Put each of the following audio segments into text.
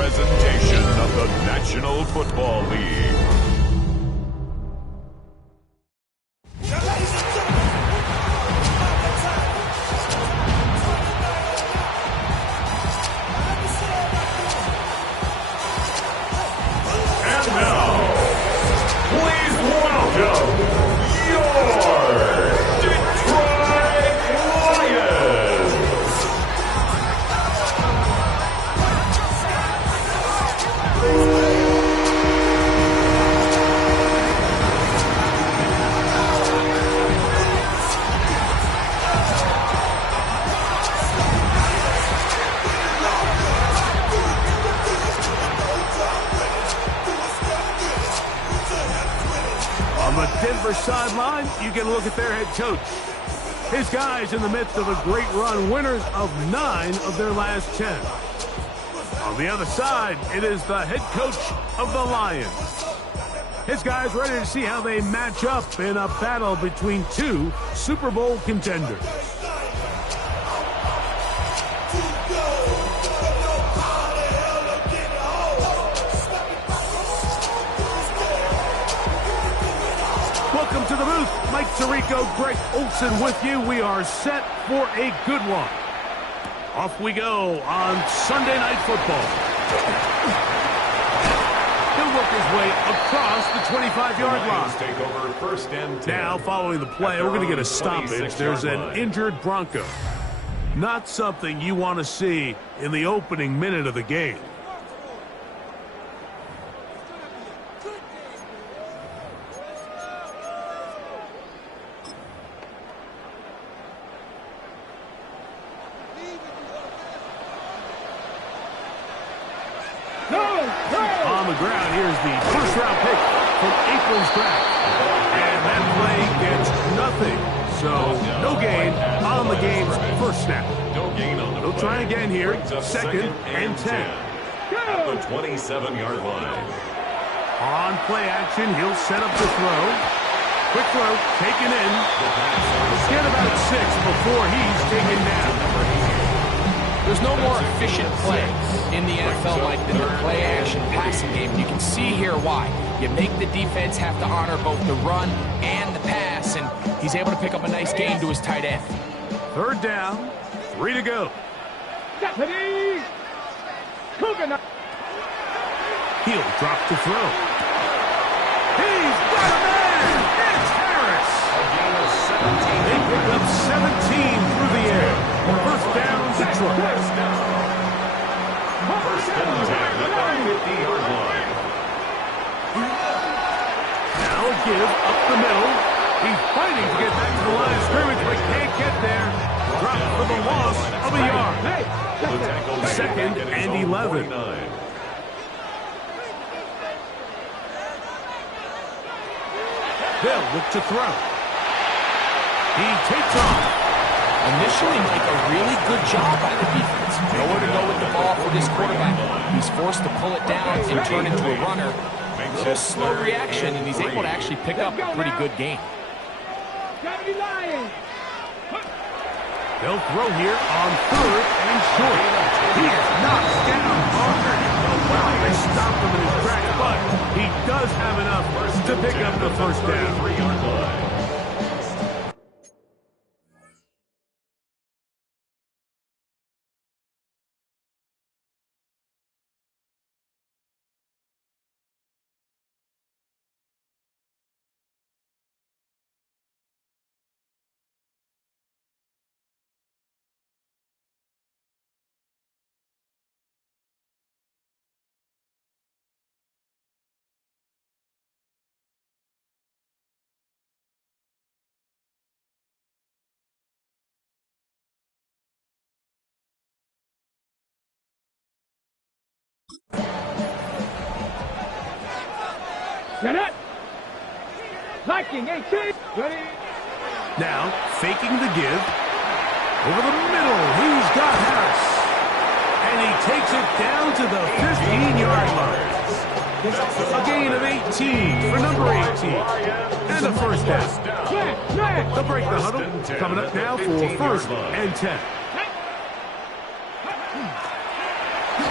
presentation of the National Football League. And now, please welcome your Detroit Lions! On the Denver sideline, you get a look at their head coach. His guys in the midst of a great run, winners of 9 of their last 10. On the other side, it is the head coach of the Lions. His guys ready to see how they match up in a battle between 2 Super Bowl contenders. Welcome to the booth. Mike Tirico, Greg Olson with you. We are set for a good one. Off we go on Sunday Night Football. He'll work his way across the 25-yard line. Take over first and 10. Now, following the play, we're going to get a stoppage. There's an injured Bronco. Not something you want to see in the opening minute of the game. On the ground, here's the first-round pick from April's draft. And that play gets nothing. So, no gain on the game's first snap. No gain on the They'll try again here, second and 10. At the 27-yard line. On play action, he'll set up the throw. Quick throw, taken in. Get about 6 before he's taken down. There's no more efficient play in the NFL like than the play-action passing game. You can see here why. You make the defense have to honor both the run and the pass, and he's able to pick up a nice gain to his tight end. Third down, 3 to go. He'll drop to throw. He's got a man! It's Harris! They pick up 17 through the air. First down, Detroit. First and 10 at the 50-yard line. Now a give up the middle. He's fighting to get back to the line of scrimmage, but can't get there. Drop for the loss of a yard. Second and 11. They'll look to throw. He takes off. Initially, Mike, a really good job by the defense. Nowhere to go with the ball for this quarterback. He's forced to pull it down and turn into a runner. So slow reaction, and he's able to actually pick up a pretty good game. They'll throw here on third and short. He is knocked down hard. Well, they stopped him in his tracks, but he does have enough to pick up the first down. Get it! Liking 18! Ready? Now, faking the give. Over the middle, he's got Harris. And he takes it down to the 15-yard line. A gain of 18 for number 18. And a first down. They'll break the huddle. Coming up now for first and 10.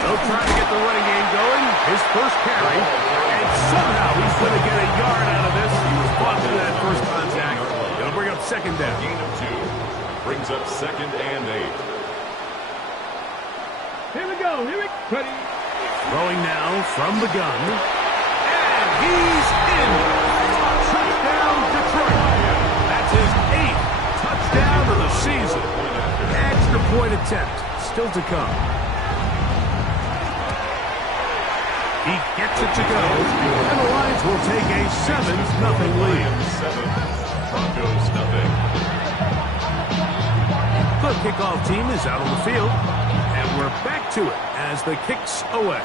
They'll trying to get the running game going. His first carry. And somehow he's going to get a yard out of this. He was caught to that first contact. It'll bring up second down. Gain of 2. Brings up 2nd and 8. Here we go. Ready. Throwing now from the gun. And he's in. Touchdown, Detroit. That's his 8th touchdown of the season. Extra point attempt still to come. He gets it to go. And the Lions will take a 7-0 lead. 7. Broncos nothing. The kickoff team is out on the field. And we're back to it as the kick's away.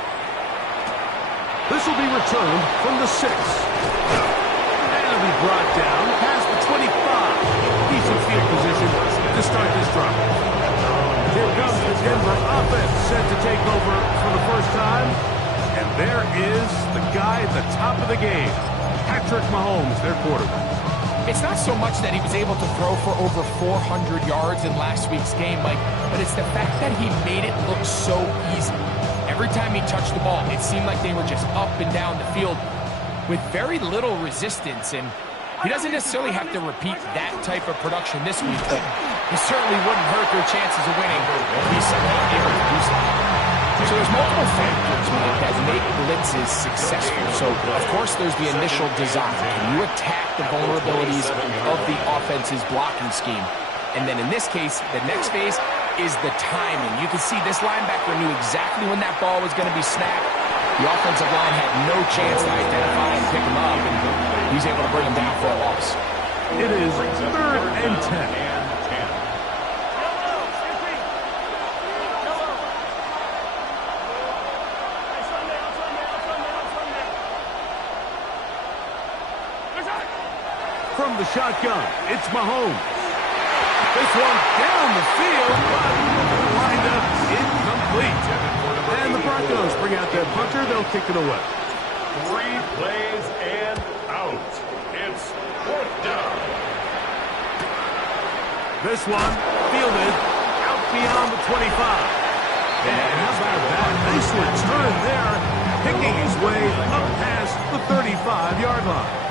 This will be returned from the 6. And it'll be brought down past the 25. Decent field position to start this drive. Here comes the Denver offense set to take over for the first time. And there is the guy at the top of the game, Patrick Mahomes, their quarterback. It's not so much that he was able to throw for over 400 yards in last week's game, Mike, but it's the fact that he made it look so easy. Every time he touched the ball, it seemed like they were just up and down the field with very little resistance, and he doesn't necessarily have to repeat that type of production this week, but it certainly wouldn't hurt their chances of winning if he's somehow able to do so. So there's multiple factors, Mike, that make blitzes successful. So, of course, there's the initial design. Can you attack the vulnerabilities of the offense's blocking scheme? And then in this case, the next phase is the timing. You can see this linebacker knew exactly when that ball was going to be snapped. The offensive line had no chance to identify and pick him up, and he's able to bring him down for a loss. It is 3rd and 10. From the shotgun, it's Mahomes. This one down the field, but lined up incomplete. And the Broncos bring out their punter. They'll kick it away. 3 plays and out. It's 4th down. This one fielded out beyond the 25. And how about that? Nice return there, picking his way up past the 35-yard line.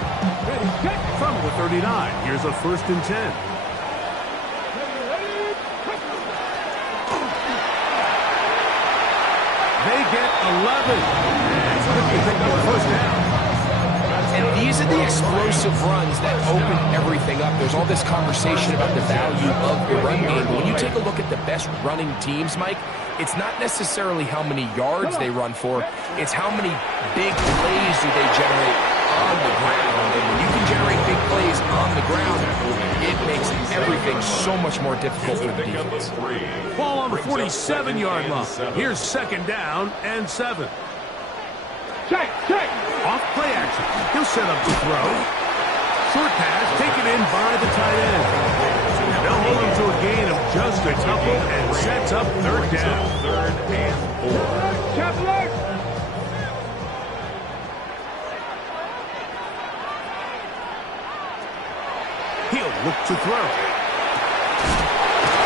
From the 39, here's a 1st and 10. They get 11. And quickly pick up the first down. And these are the explosive runs that open everything up. There's all this conversation about the value of the run game. But when you take a look at the best running teams, Mike, it's not necessarily how many yards they run for. It's how many big plays do they generate on the ground. And when you can generate big plays on the ground, it makes everything so much more difficult for the defense. Ball on the 47-yard line. Here's 2nd down and 7. Check. Off play action. He'll set up to throw. Short pass taken in by the tight end. And they'll hold him to a gain of just a couple and sets up 3rd down. 3rd and 4. Chapler. He'll look to throw.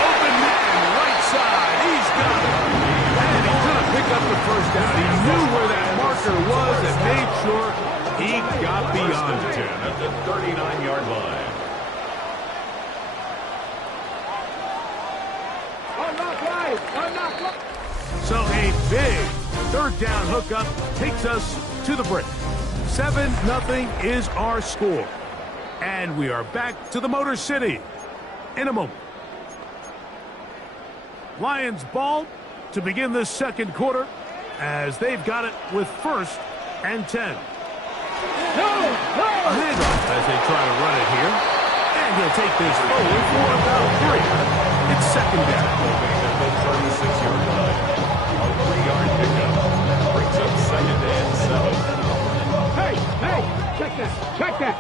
Open man, right side. He's got it. And he's going to pick up the first down. He knew where that marker was and made sure he got beyond it. 10 at the 39-yard line. So a big 3rd down hookup takes us to the break. 7-0 is our score. And we are back to the Motor City in a moment. Lions ball to begin this 2nd quarter as they've got it with 1st and 10. A handoff as they try to run it here. And he'll take this forward for about 3. It's 2nd down. At the 36-yard line. A 3-yard pickup. Brings up 2nd and 7. Hey, check that.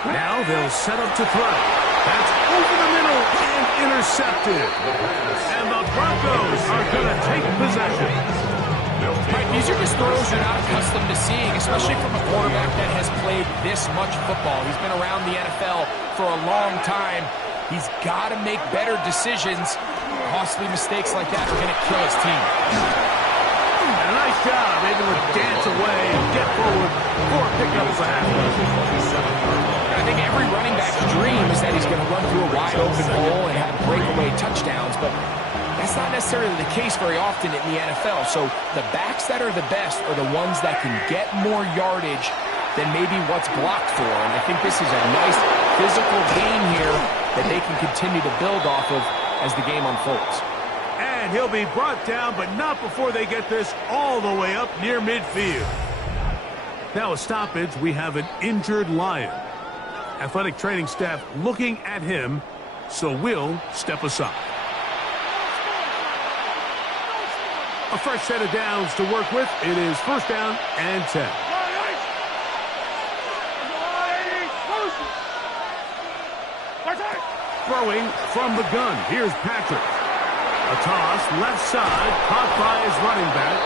Now they'll set up to throw. That's over the middle and intercepted. And the Broncos are going to take possession. Right, these are just throws you're not accustomed to seeing, especially from a quarterback that has played this much football. He's been around the NFL for a long time. He's got to make better decisions. Costly mistakes like that are going to kill his team. And a nice job, able to dance away and get forward for a pickup for I think every running back's dream is that he's going to run through a wide open hole and have breakaway touchdowns, but that's not necessarily the case very often in the NFL. So the backs that are the best are the ones that can get more yardage than maybe what's blocked for. And I think this is a nice physical gain here that they can continue to build off of as the game unfolds. And he'll be brought down, but not before they get this all the way up near midfield. Now a stoppage, we have an injured Lion. Athletic training staff looking at him, so we'll step aside. A fresh set of downs to work with. It is first down and 10. Throwing from the gun. Here's Patrick. A toss, left side, caught by his running back.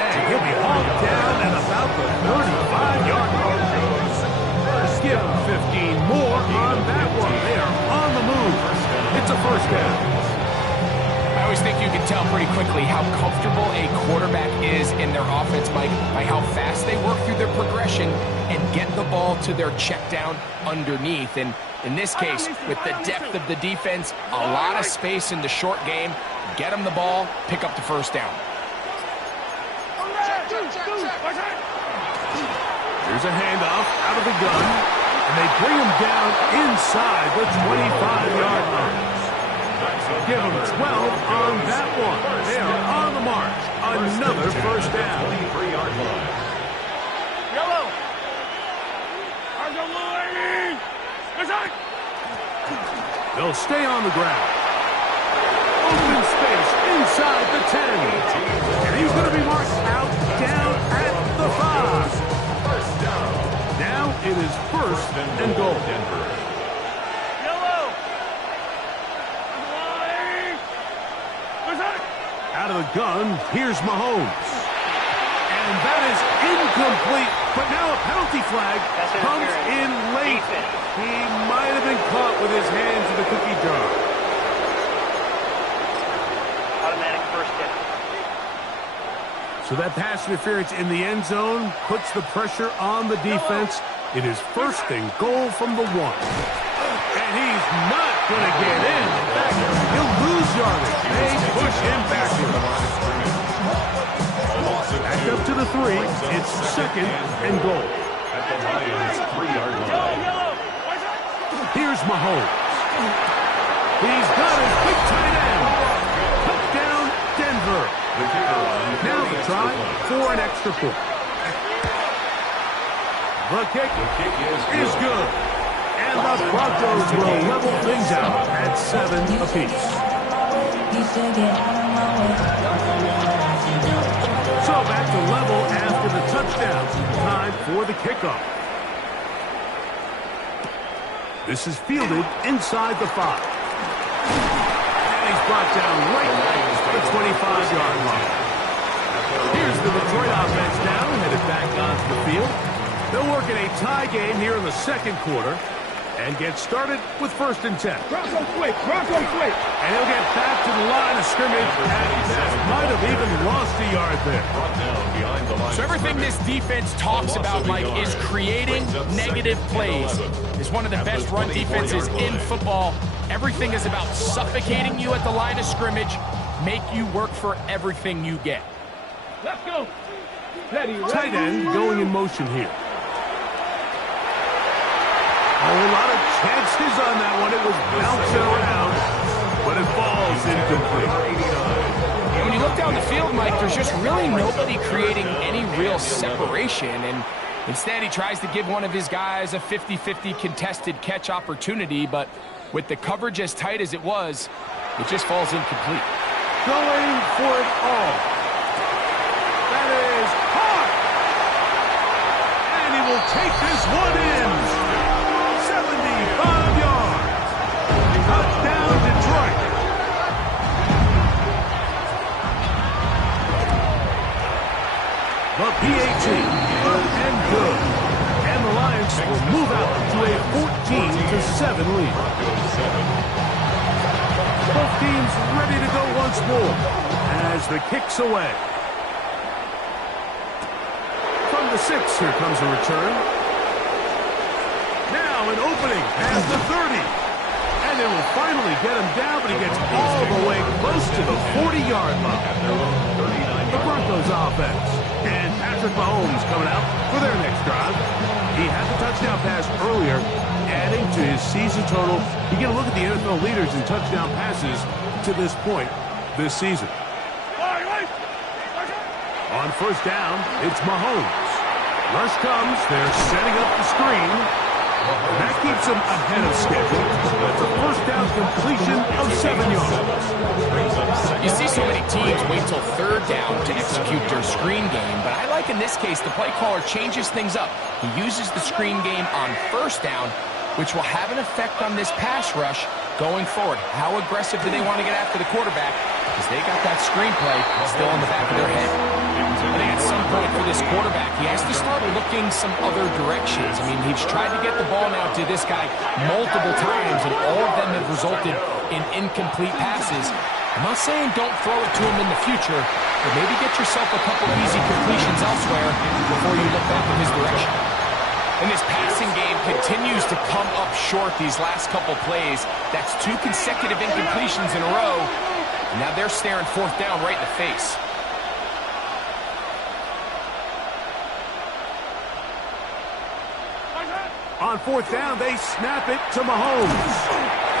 And he'll be hauled down at about the 35-yard line. Give him 15 more on that one. They are on the move. It's a first down. I always think you can tell pretty quickly how comfortable a quarterback is in their offense, Mike, by how fast they work through their progression and get the ball to their check down underneath. And in this case, with the depth of the defense, a lot of space in the short game, get them the ball, pick up the first down. Here's a handoff out of the gun, and they bring him down inside the 25-yard line. Give him 12 on that one. They are on the march. Another first down. Yellow. They'll stay on the ground. Open space inside the 10. And he's going to be marked out down at the 5. Now it is first and goal. Out of the gun, here's Mahomes. And that is incomplete. But now a penalty flag comes in late. He might have been caught with his hands in the cookie jar. Automatic first down. So that pass interference in the end zone puts the pressure on the defense. It is first and goal from the 1. And he's not going to get in. In fact, he'll lose yardage. They push him backward. Back up to the 3. It's second and goal. At the Lions' 3-yard line. Here's Mahomes. He's got his big tight end. Touchdown, Denver. Now the try for an extra point. The kick is good. And the Broncos will level things out at 7 apiece. So back to level after the touchdown. Time for the kickoff. This is fielded inside the 5. And he's brought down right at the 25-yard line. Here's the Detroit offense now, headed back onto the field. They'll work in a tie game here in the second quarter and get started with first and 10. Bronco quick. And he'll get back to the line of scrimmage and might have even lost a yard there. So everything this defense talks about, Mike, is creating negative plays. It's one of the best run defenses in football. Everything is about suffocating you at the line of scrimmage, make you work for everything you get. Let's go. Ready. Tight end going in motion here. A lot of chances on that one. It was bouncing around, but it falls incomplete. And when you look down the field, Mike, there's just really nobody creating any real separation. And instead, he tries to give one of his guys a 50-50 contested catch opportunity. But with the coverage as tight as it was, it just falls incomplete. Going for it all. That is hard. And he will take this one in. 75 yards. Touchdown, Detroit. The PAT, good and good. And the Lions will move out to a 14-7 lead. team's ready to go once more as the kick's away. From the 6, here comes a return. Now an opening past the 30. And it will finally get him down, but he gets all the way close to the 40-yard line. The Broncos offense. And Patrick Mahomes coming out for their next drive. He had the touchdown pass earlier, adding to his season total. You get a look at the NFL leaders in touchdown passes to this point this season. On first down, it's Mahomes. Rush comes. They're setting up the screen. That keeps him ahead of schedule. That's a first down completion of 7 yards. You see so many teams wait till third down to execute their screen game, but I like in this case the play caller changes things up. He uses the screen game on first down, which will have an effect on this pass rush going forward. How aggressive do they want to get after the quarterback? Because they got that screenplay still in the back of their head. I think at some point for this quarterback, he has to start looking some other directions. I mean, he's tried to get the ball now to this guy multiple times, and all of them have resulted in incomplete passes. I'm not saying don't throw it to him in the future, but maybe get yourself a couple easy completions elsewhere before you look back in his direction. And this passing game continues to come up short these last couple plays. That's 2 consecutive incompletions in a row. And now they're staring fourth down right in the face. On fourth down, they snap it to Mahomes.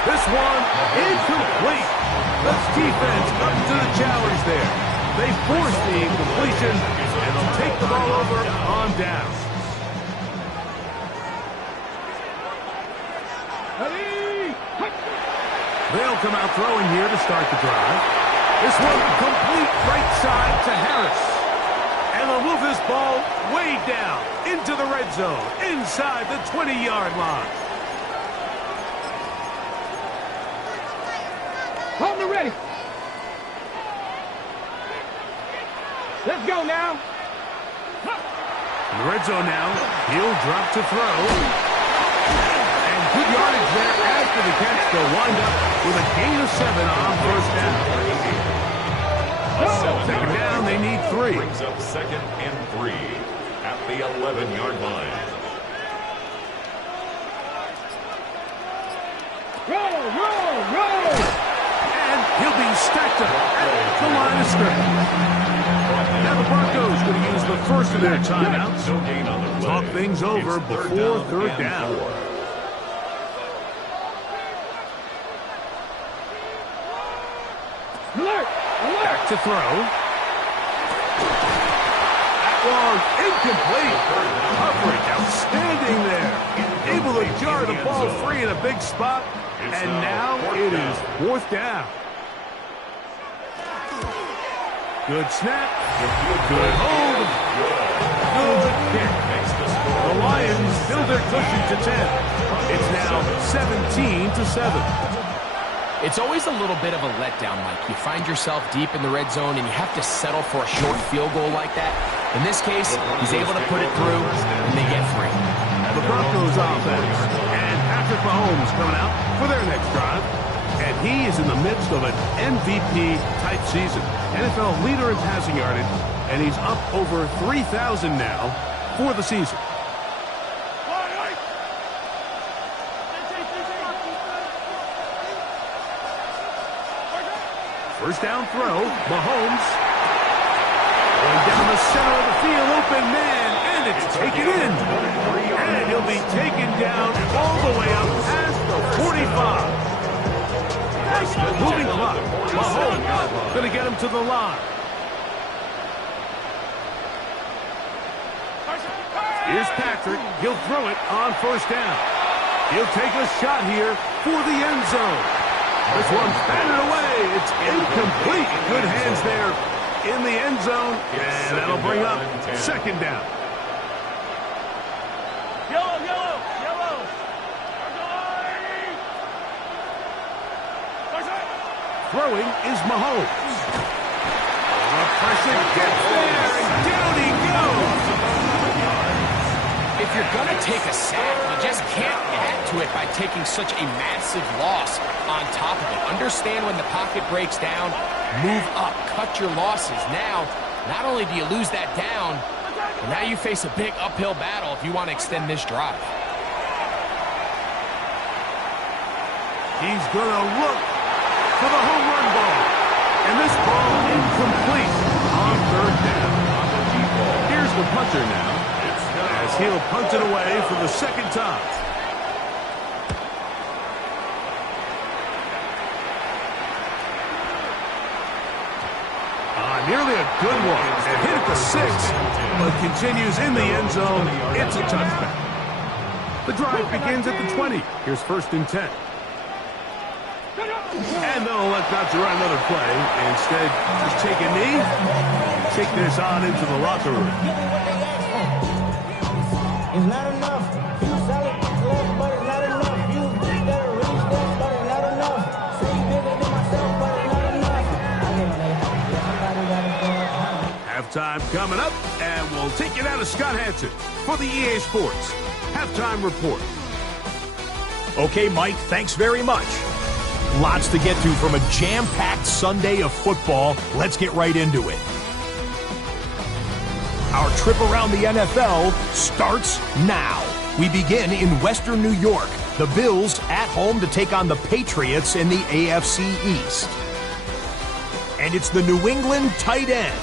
This one incomplete. Let's defense up to the challenge there. They force the incompletion, and they'll take the ball over on down. They'll come out throwing here to start the drive. This one complete right side to Harris. And they'll move this ball way down into the red zone, inside the 20-yard line. Hold me ready. Let's go now. In the red zone now, he'll drop to throw. And good yardage there after the catch. They'll wind up with a gain of 7 on first down. Second down, they need 3. Brings up 2nd and 3 at the 11-yard line. Roll. And he'll be stacked up at the line of scrimmage. Now the Broncos going to use the first of their timeouts. No gain on the play. Talk things over It's before third down. 4. Back to throw. That one incomplete. Coverage outstanding there. Able to jar the ball free in a big spot. And now it is fourth down. Good snap. Good hold. Good kick. The Lions build their cushion to 10. It's now 17-7. It's always a little bit of a letdown, Mike. You find yourself deep in the red zone, and you have to settle for a short field goal like that. In this case, he's able to put it through, and they get 3. The Broncos offense. And Patrick Mahomes coming out for their next drive. And he is in the midst of an MVP-type season. NFL leader in passing yardage, and he's up over 3,000 now for the season. First down throw, Mahomes. Going down the center of the field, open man, and it's taken in. And he'll be taken down all the way up past the 45. Moving clock. Mahomes going to get him to the line. Here's Patrick. He'll throw it on first down. He'll take a shot here for the end zone. This one's batted away. It's incomplete. Good hands there in the end zone. And that'll bring up second down. Yellow. Throwing is Mahomes. The pressure gets there, and down he goes. if you're going to take a sack, you just can't add to it by taking such a massive loss on top of it. Understand when the pocket breaks down, move up, cut your losses. Now, not only do you lose that down, but now you face a big uphill battle if you want to extend this drive. He's going to look for the home run ball. And this ball incomplete on third down. Here's the punter now, as he'll punt it away for the second time. Nearly a good one. It hit at the 6, but continues in the end zone. It's a touchback. The drive begins at the 20. Here's 1st and 10. And they'll elect not to run another play. Instead, just take a knee, take this on into the locker room. It's not enough. You solid left, but it's not enough. You better reach that, but it's not enough. Say bigger than myself, but it's not enough. Halftime coming up, and we'll take it out of Scott Hansen for the EA Sports Halftime Report. Okay, Mike, thanks very much. Lots to get to from a jam-packed Sunday of football. Let's get right into it. Our trip around the NFL starts now. We begin in Western New York. The Bills at home to take on the Patriots in the AFC East. And it's the New England tight end.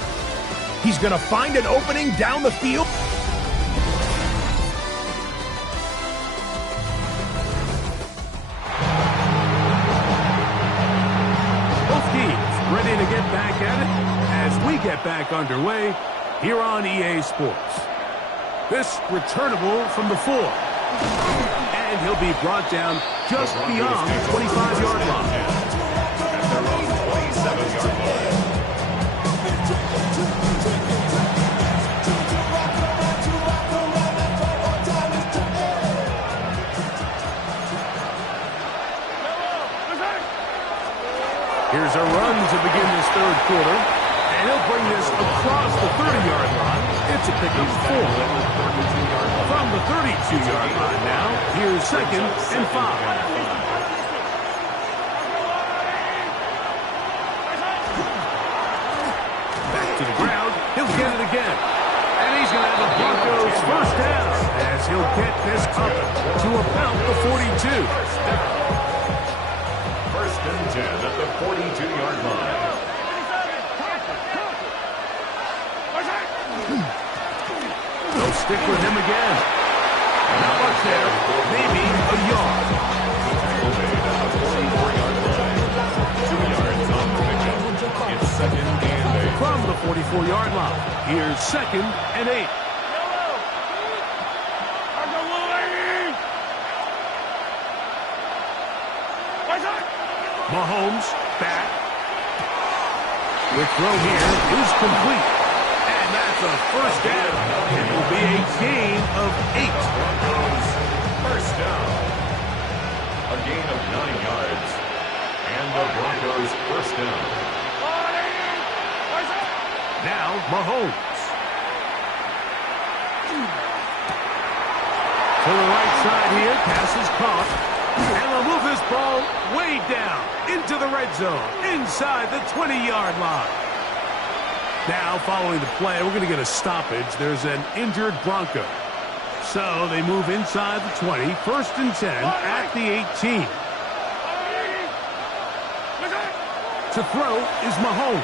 He's going to find an opening down the field. Both teams ready to get back at it as we get back underway here on EA Sports. This returnable from the 4. And he'll be brought down just beyond the 25-yard line. At their own 27-yard line. Here's a run to begin this third quarter, and he'll bring this across the 30-yard line. It's a pick of 4. From the 32-yard line now, here's 2nd and 5. Back to the ground, he'll get it again. And he's going to have a Broncos first down as he'll get this up to about the 42. First and 10 at the 42-yard line. They'll stick with him again. Not much there. Maybe a yard. Tackle made at the 44-yard line. 2 yards on the pickup. It's 2nd and 8. From the 44-yard line, here's 2nd and 8. Mahomes back. The throw here is complete. And that's a first down. It will be a gain of 8. Broncos first down. A gain of 9 yards. And the Broncos first down. Now Mahomes. To the right side here, pass is caught. And they'll move this ball way down into the red zone, inside the 20-yard line. Now, following the play, we're going to get a stoppage. There's an injured Bronco. So they move inside the 20, 1st and 10 at the 18. To throw is Mahomes.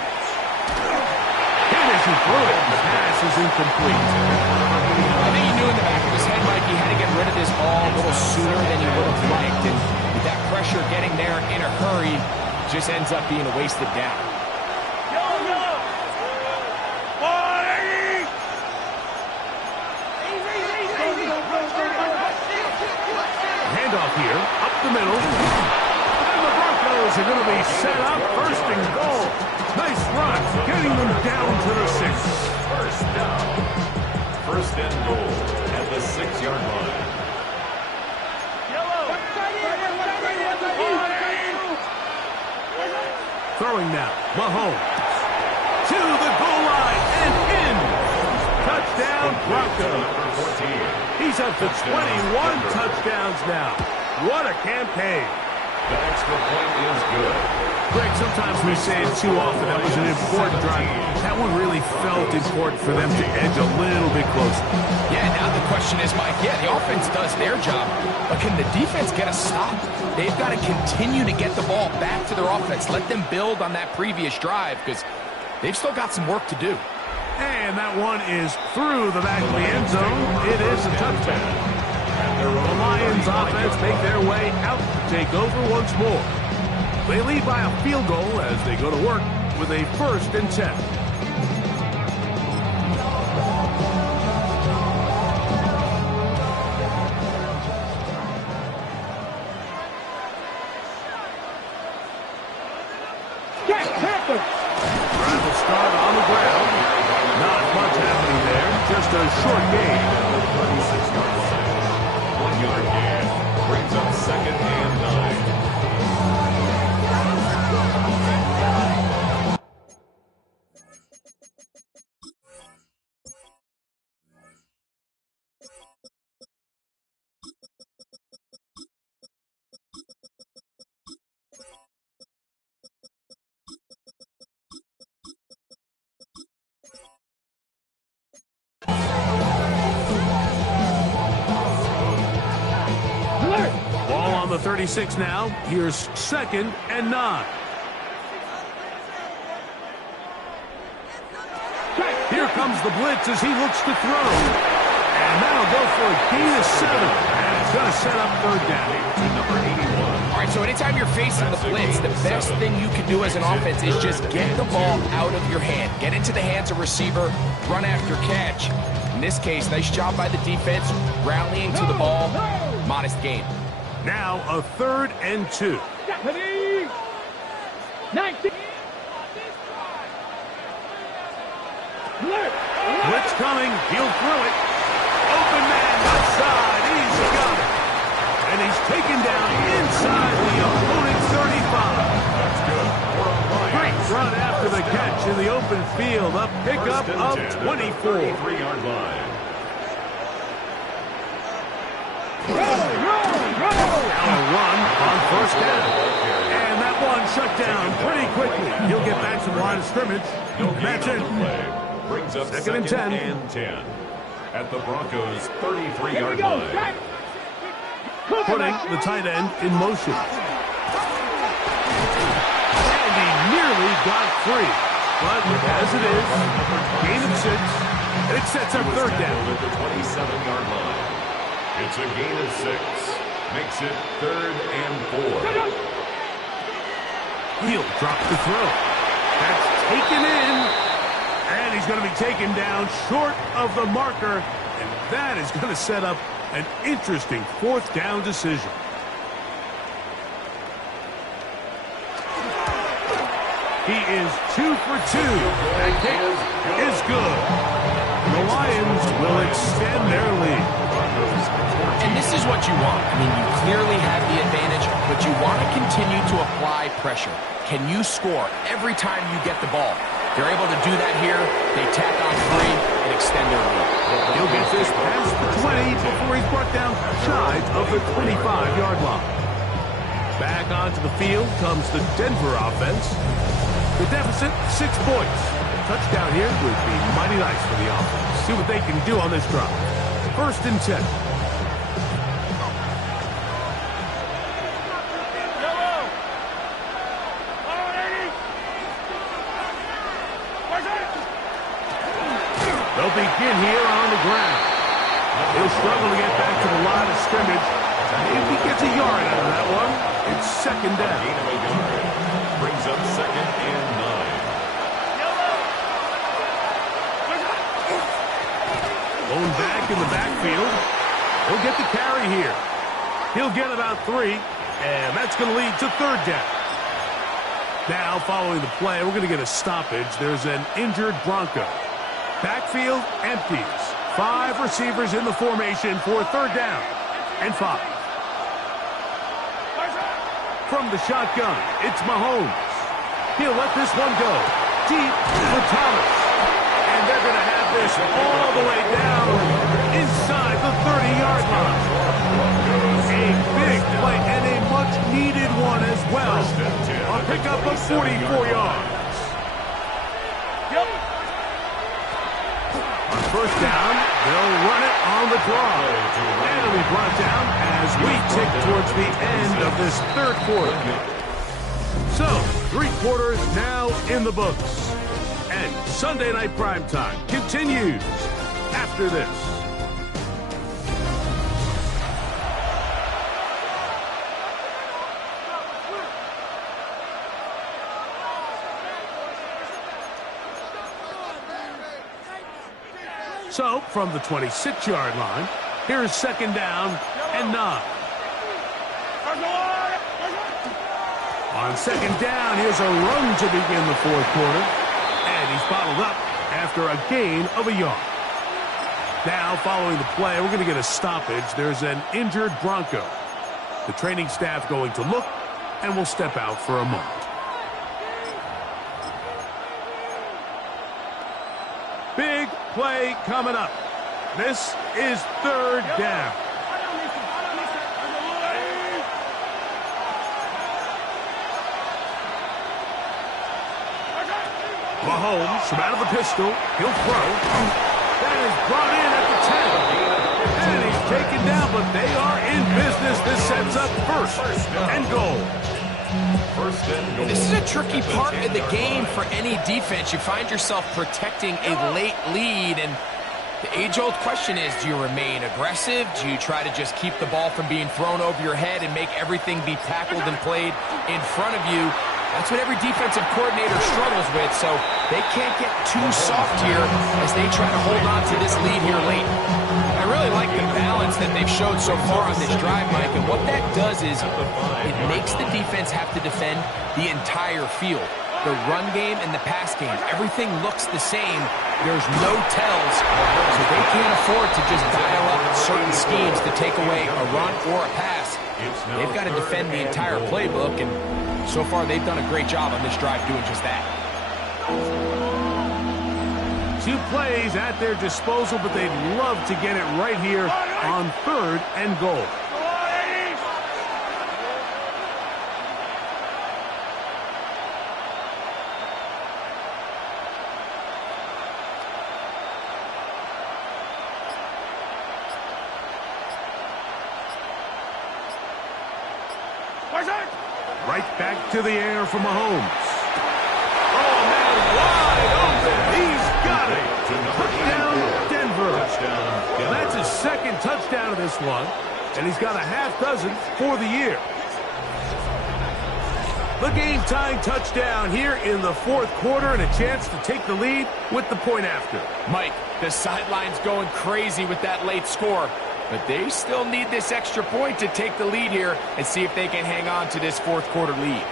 And as he threw it, the pass is incomplete. I think he knew in the back of his head, Mike, he had to get rid of this ball a little sooner than he would have liked. And with that pressure getting there in a hurry, just ends up being a wasted down. Handoff here, up the middle. And the Broncos are going to be set up 1st and goal. Nice run, getting them down to the 6. First down. 1st and goal at the 6-yard line. Throwing now, Mahomes. To the goal line and in. Touchdown. touchdown, Broncos. He's up to 21 touchdowns now. What a campaign. The extra point is good. Greg, sometimes we say it too often. That was an important drive. That one really felt important for them to edge a little bit closer. Yeah, now the question is, Mike, yeah, the offense does their job, but can the defense get a stop? They've got to continue to get the ball back to their offense. Let them build on that previous drive because they've still got some work to do. And that one is through the back of the end zone. It is a touchdown. The Lions offense make their way out to take over once more. They lead by a field goal as they go to work with a 1st and 10. Drive will start on the ground. Not much happening there. Just a short gain. 36-yard line. 1-yard gain. Brings up 2nd and 9. Ball on the 36 now. Here's 2nd and 9. Here comes the blitz as he looks to throw. And that'll go for a gain of 7. And it's going to set up 3rd down. To number 81. All right, so anytime you're facing the blitz, the best thing you can do as an offense is just get the ball out of your hand. Get into the hands of receiver, run after catch. In this case, nice job by the defense, rallying to the ball. Modest gain. Now a 3rd and 2. 19. Blitz coming. He'll throw it. Open man outside. He's got it. And he's taken down inside the opponent's 35. That's good. Great run after the catch in the open field. A pickup of 24. 33-yard line. Now a run on 1st down. And that one shut down pretty quickly. He'll get back to the line of scrimmage. And that's it. Brings up 2nd and 10. and 10. At the Broncos' 33-yard line. Putting the tight end in motion. And he nearly got free. But as it is, gain of 6. It sets up 3rd down. At the 27-yard line. It's a gain of 6. Makes it 3rd and 4. He'll drop the throw. That's taken in. And he's going to be taken down short of the marker. And that is going to set up an interesting 4th down decision. He is 2 for 2. That kick is good. The Lions will extend their lead. And this is what you want. I mean, you clearly have the advantage, but you want to continue to apply pressure. Can you score every time you get the ball? They're able to do that here. They tack on 3 and extend their lead. He'll get this past the 20 before he's brought down shy of the 25-yard line. Back onto the field comes the Denver offense. The deficit, 6 points. A touchdown here would be mighty nice for the offense. See what they can do on this drive. 1st and 10. They'll begin here on the ground. He'll struggle to get back to the line of scrimmage. If he gets a yard out of that one, it's 2nd down. Gain of a yard. Brings up 2nd and 9. Going back in the backfield. He'll get the carry here. He'll get about 3, and that's going to lead to 3rd down. Now, following the play, we're going to get a stoppage. There's an injured Bronco. Backfield empties. 5 receivers in the formation for 3rd down and 5. From the shotgun, it's Mahomes. He'll let this one go deep for Thomas. And they're going to have this all the way down inside the 30-yard line. A big play and a much-needed one as well. A pickup of 44 yards. On first down, they'll run it on the draw. And it'll be brought down as we tick towards the end of this third quarter. So, 3 quarters now in the books. And Sunday Night Primetime continues after this. So, from the 26-yard line, here's second down and 9. On second down, here's a run to begin the fourth quarter. And he's bottled up after a gain of a yard. Now, following the play, we're going to get a stoppage. There's an injured Bronco. The training staff going to look, and will step out for a moment. Big play coming up. This is third down. Mahomes from out of the pistol. He'll throw. That is brought in at the 10. And he's taken down, but they are in business. This sets up first and goal. This is a tricky part of the game for any defense. You find yourself protecting a late lead, and the age-old question is, do you remain aggressive? Do you try to just keep the ball from being thrown over your head and make everything be tackled and played in front of you? That's what every defensive coordinator struggles with, so they can't get too soft here as they try to hold on to this lead here late. I really like the balance that they've showed so far on this drive, Mike, and what that does is it makes the defense have to defend the entire field. The run game and the pass game, everything looks the same. There's no tells, so they can't afford to just dial up certain schemes to take away a run or a pass. They've got to defend the entire playbook, and so far they've done a great job on this drive doing just that. 2 plays at their disposal, but they'd love to get it right here on third and goal. Right back to the air for Mahomes. Oh, man, wide open. He's got it. Touchdown, Denver. That's his second touchdown of this one, and he's got a half dozen for the year. The game-tying touchdown here in the fourth quarter, and a chance to take the lead with the point after. Mike, the sideline's going crazy with that late score. But they still need this extra point to take the lead here and see if they can hang on to this fourth quarter lead.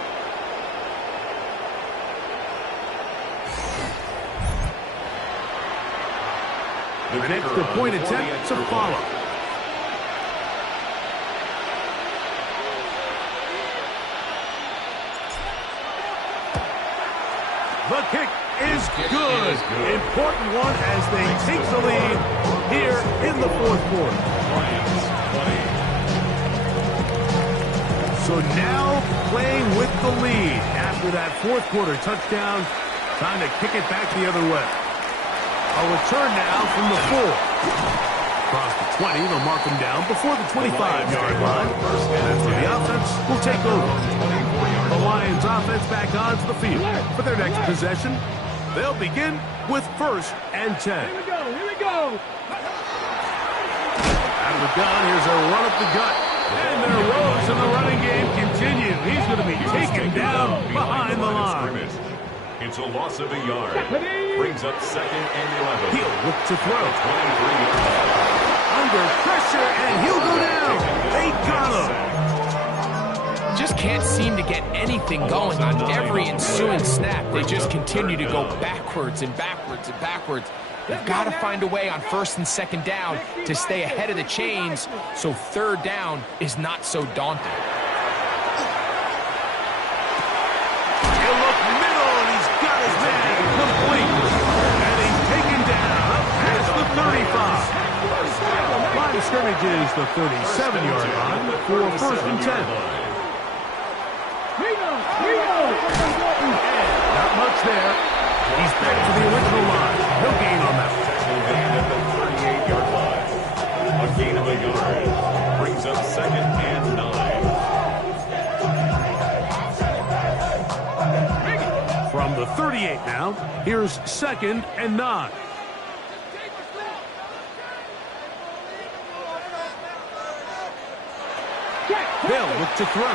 An extra point attempt to follow. The kick is good. Important one as they take the lead here in the fourth quarter. So now playing with the lead after that fourth quarter touchdown, trying to kick it back the other way. A return now from the 4. Across the 20, they'll mark them down before the 25-yard line. That's where the offense will take over. The Lions offense back onto the field for their next possession. They'll begin with first and 10. Here we go. Here we go. Out of the gun, here's a run up the gut. And their woes in the running game continue. He's going to be taken down behind the line. It's a loss of a yard. Brings up second and 11. He'll look to throw. Under pressure, and he'll go down. They got him. Just can't seem to get anything going on every ensuing snap. They just continue to go backwards and backwards and backwards. They've got to find a way on first and second down to stay ahead of the chains so third down is not so daunting. He'll look middle, and he's got his man complete. And he's taken down up manages the 37-yard line for first and 10. Not much there. He's back to the original line. No gain on that. Gain at the 38-yard line. A gain of a yard. Brings up second and 9. From the 38 now, here's second and 9. They'll look to throw.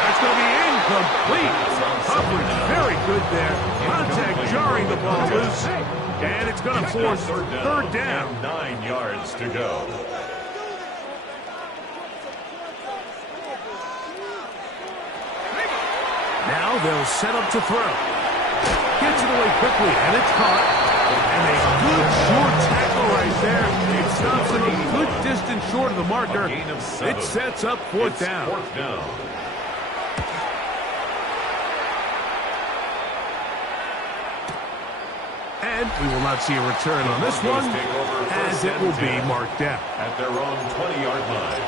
That's going to be incomplete. Coverage very good there. Contact jarring the ball loose. And it's going to force third down. 9 yards to go. Now they'll set up to throw. Gets it away quickly, and it's caught. And a good short tackle right there. It stops him a good distance short of the marker. It sets up fourth down. And we will not see a return on this one, as it will be marked down. At their own 20-yard line.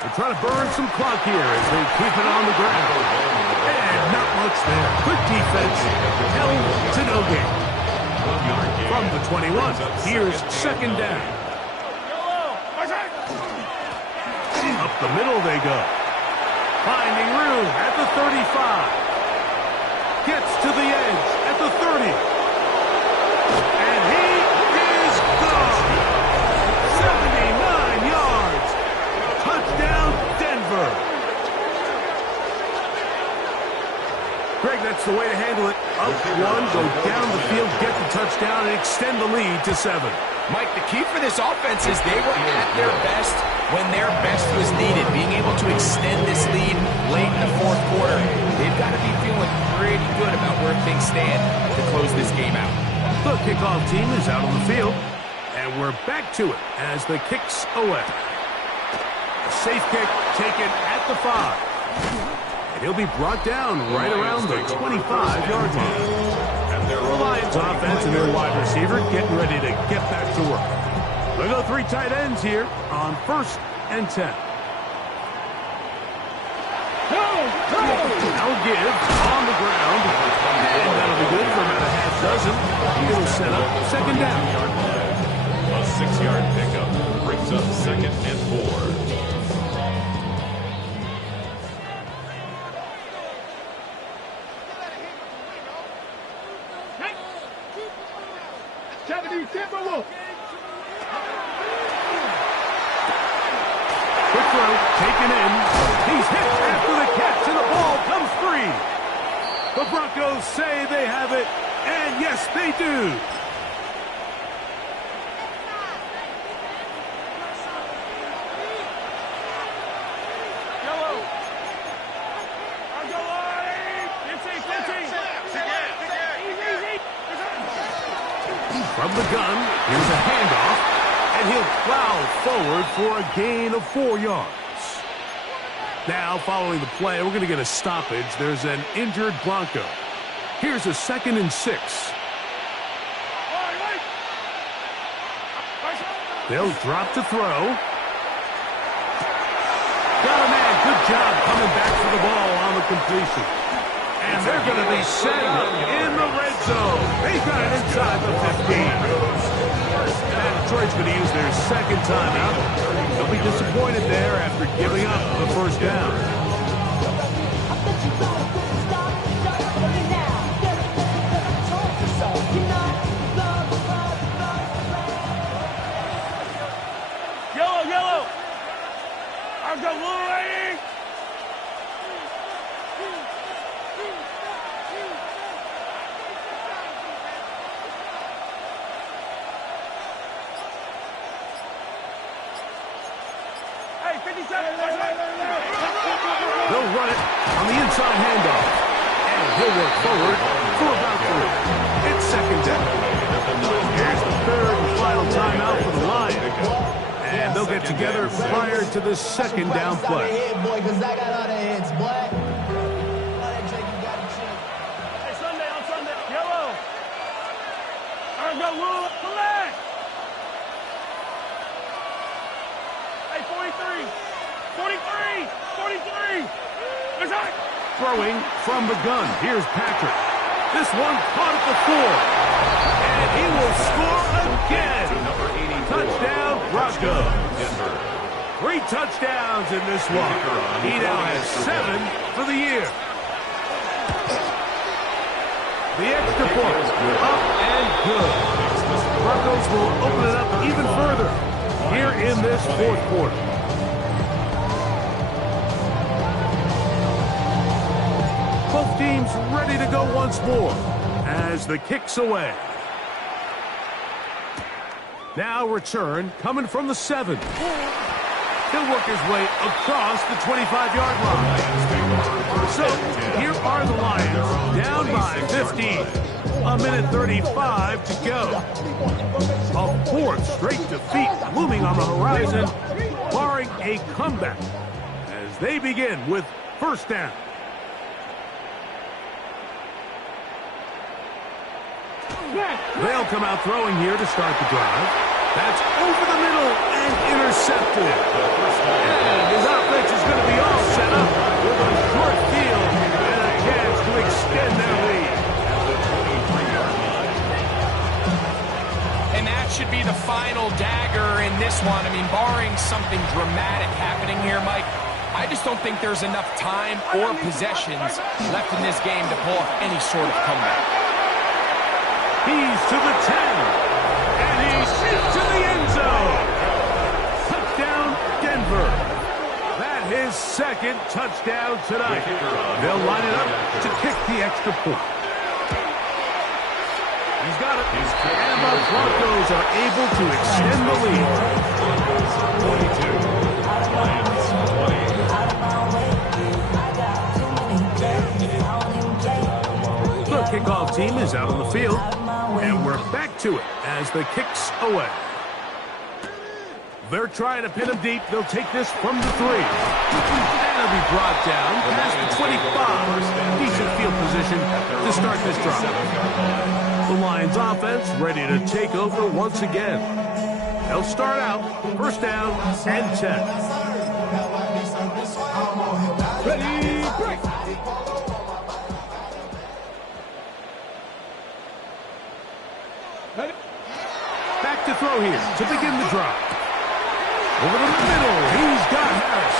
They're trying to burn some clock here as they keep it on the ground. And not much there. Good defense. Held to no gain. From the 21, here's second down. Up the middle they go. Finding room at the 35. Gets to the edge at the 30. And he is gone. 79 yards. Touchdown, Denver. Greg, that's the way to handle it. Up one, go down the field, get the touchdown, and extend the lead to 7. Mike, the key for this offense is they were at their best when their best was needed. Being able to extend this lead late in the fourth quarter, they've got to be feeling pretty good about where things stand to close this game out. The kickoff team is out on the field, and we're back to it as the kick's away. A safe kick taken at the 5. And he'll be brought down right around the 25-yard line. The Lions offense and their wide receiver getting ready to get back to work. They go 3 tight ends here on first and 10. Now give on the ground. And that'll be good for about a half dozen. It'll set up second down. A 6-yard pickup brings up second and 4. 70 Timberwolves. Quick throw, taken in. He's hit after the catch, and the ball comes free. The Broncos say they have it, and yes, they do. From the gun, here's a handoff, and he'll plow forward for a gain of 4 yards. Now, following the play, we're going to get a stoppage. There's an injured Bronco. Here's a 2nd and 6. They'll drop to throw. Got a man. Good job coming back for the ball on the completion. And they're going to be set up in the red zone. They've got it inside the 15. And Detroit's going to use their second timeout. They'll be disappointed there after giving up the first down. Yellow. I'll go Wolverine. They'll run it on the inside handoff. And he'll work forward for about 3. It's second down. Here's the third and final timeout for the Lions. And they'll get together prior to the second down play. go, Will. Collect. Hey, 43. 43. 43. That's right. Throwing from the gun. Here's Patrick. This one caught at the 4. And he will score again. Touchdown, Bronco. 3 touchdowns in this one. He now has 7 for the year. The extra point, up and good. Broncos will open it up even further here in this fourth quarter. Both teams ready to go once more as the kick's away. Now return coming from the 7. He'll work his way across the 25-yard line. So here are the Lions down by 15. A minute 35 to go. A 4th straight defeat looming on the horizon, barring a comeback as they begin with first down. They'll come out throwing here to start the drive. That's over the middle and intercepted. And his offense is going to be all set up with a short field and a chance to extend their lead. And that should be the final dagger in this one. I mean, barring something dramatic happening here, Mike, I just don't think there's enough time or possessions left in this game to pull off any sort of comeback. He's to the 10, and he's into the end zone. Touchdown, Denver. That his 2nd touchdown tonight. They'll line it up to kick the extra point. He's got it, and the Broncos are able to extend the lead. Broncos 22, Lions 20. The kickoff team is out on the field, and we're back to it as the kick's away. They're trying to pin him deep. They'll take this from the 3. And he'll be brought down past the 25. Decent field position to start this drive. The Lions offense ready to take over once again. They'll start out first down and 10. Ready, break. Back to throw here to begin the drive. Over the middle, he's got Harris.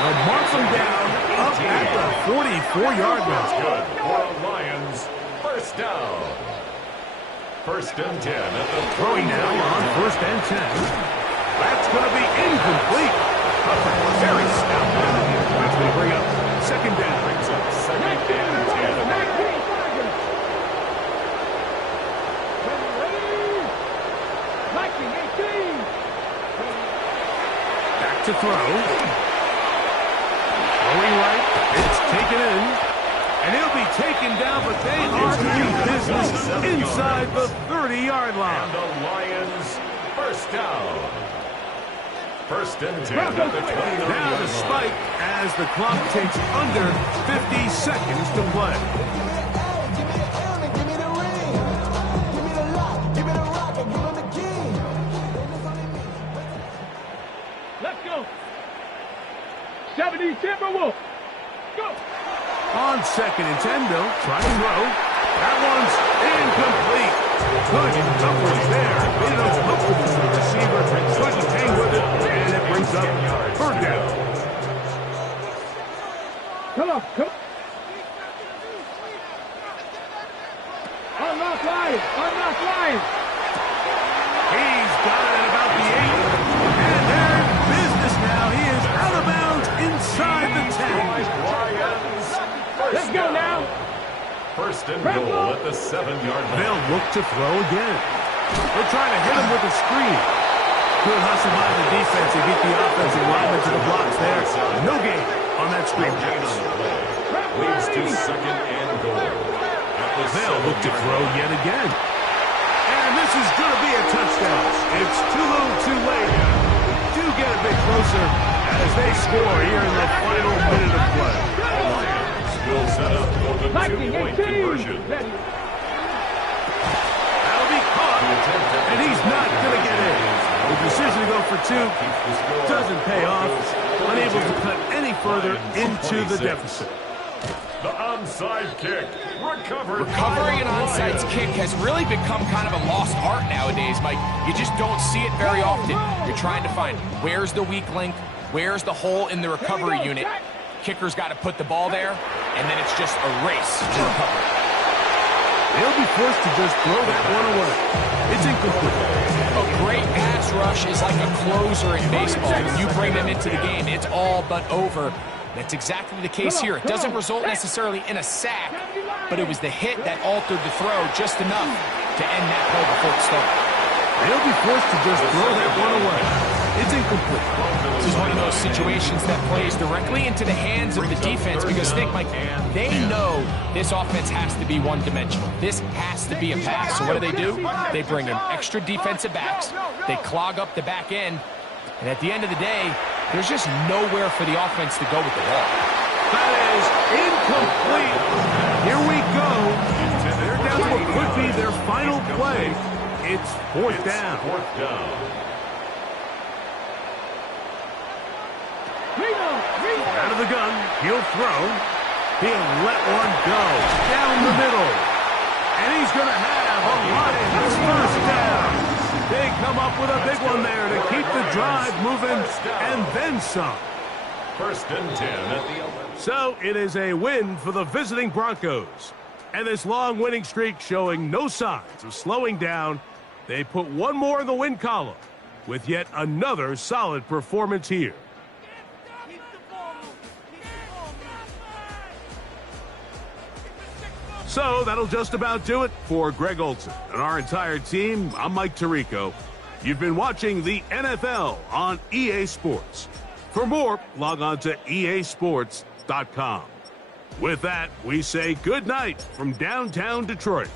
They'll mark him down up at the 44-yard line. Good for the Lions. First down. First and 10 at the Throwing now on first and 10. That's going to be incomplete. Very stout. That's going to bring up second down. Brings up second and 10. Back to throw. Throwing right. It's taken in. And he'll be taken down, but they are in business inside the 30-yard line. And the Lions first down. First and 10 at the 29. Now the spike as the clock takes under 50 seconds to play. Let's go. 70 Timberwolves. Go. On second and 10, Bill, try to throw. That one's incomplete. Good coverage there. Made it uncomfortable for the receiver. Couldn't hang with it, and it brings up third down. Come on, come on. Unlock Lions. Unlock Lions. He's got it at about the 8. And they're in business now. He is out of bounds inside the 10. Let's go now. First and goal at the 7-yard line. They'll look to throw again. They're trying to hit him with a screen. Good hustle by the defense to get the offensive lineman to the blocks there. No gain on that screen pass. Leads to second and goal. They'll look to throw yet again. And this is going to be a touchdown. It's too little too late. Do get a bit closer as they score here in the final minute of play. Will set up for the 2-point conversion. That'll be caught two doesn't pay off. Unable to cut any further into the deficit. The onside kick. Recovering an onside kick has really become kind of a lost art nowadays, Mike. You just don't see it very often. You're trying to find where's the weak link, where's the hole in the recovery unit. Kicker's got to put the ball there, and then it's just a race to recover. They'll be forced to just throw that one away. It's incomplete. A great pass rush is like a closer in baseball. When you bring them into the game, it's all but over. That's exactly the case here. It doesn't result necessarily in a sack, but it was the hit that altered the throw just enough to end that play before it started. They'll be forced to just throw that one away. It's incomplete. This is one of those situations that plays directly into the hands of the defense because think, Mike, they know this offense has to be one-dimensional. This has to be a pass. So what do? They bring in extra defensive backs. They clog up the back end. And at the end of the day, there's just nowhere for the offense to go with the ball. That is incomplete. Here we go. They're down to what could be their final play. It's fourth down. Out of the gun, he'll throw. He'll let one go down the middle. And he's going to have a Lions first down. They come up with a big one there to keep the drive moving and then some. First and 10 at the 11. So it is a win for the visiting Broncos. And this long winning streak showing no signs of slowing down. They put one more in the win column with yet another solid performance here. So that'll just about do it for Greg Olson and our entire team. I'm Mike Tirico. You've been watching the NFL on EA Sports. For more, log on to easports.com. With that, we say good night from downtown Detroit.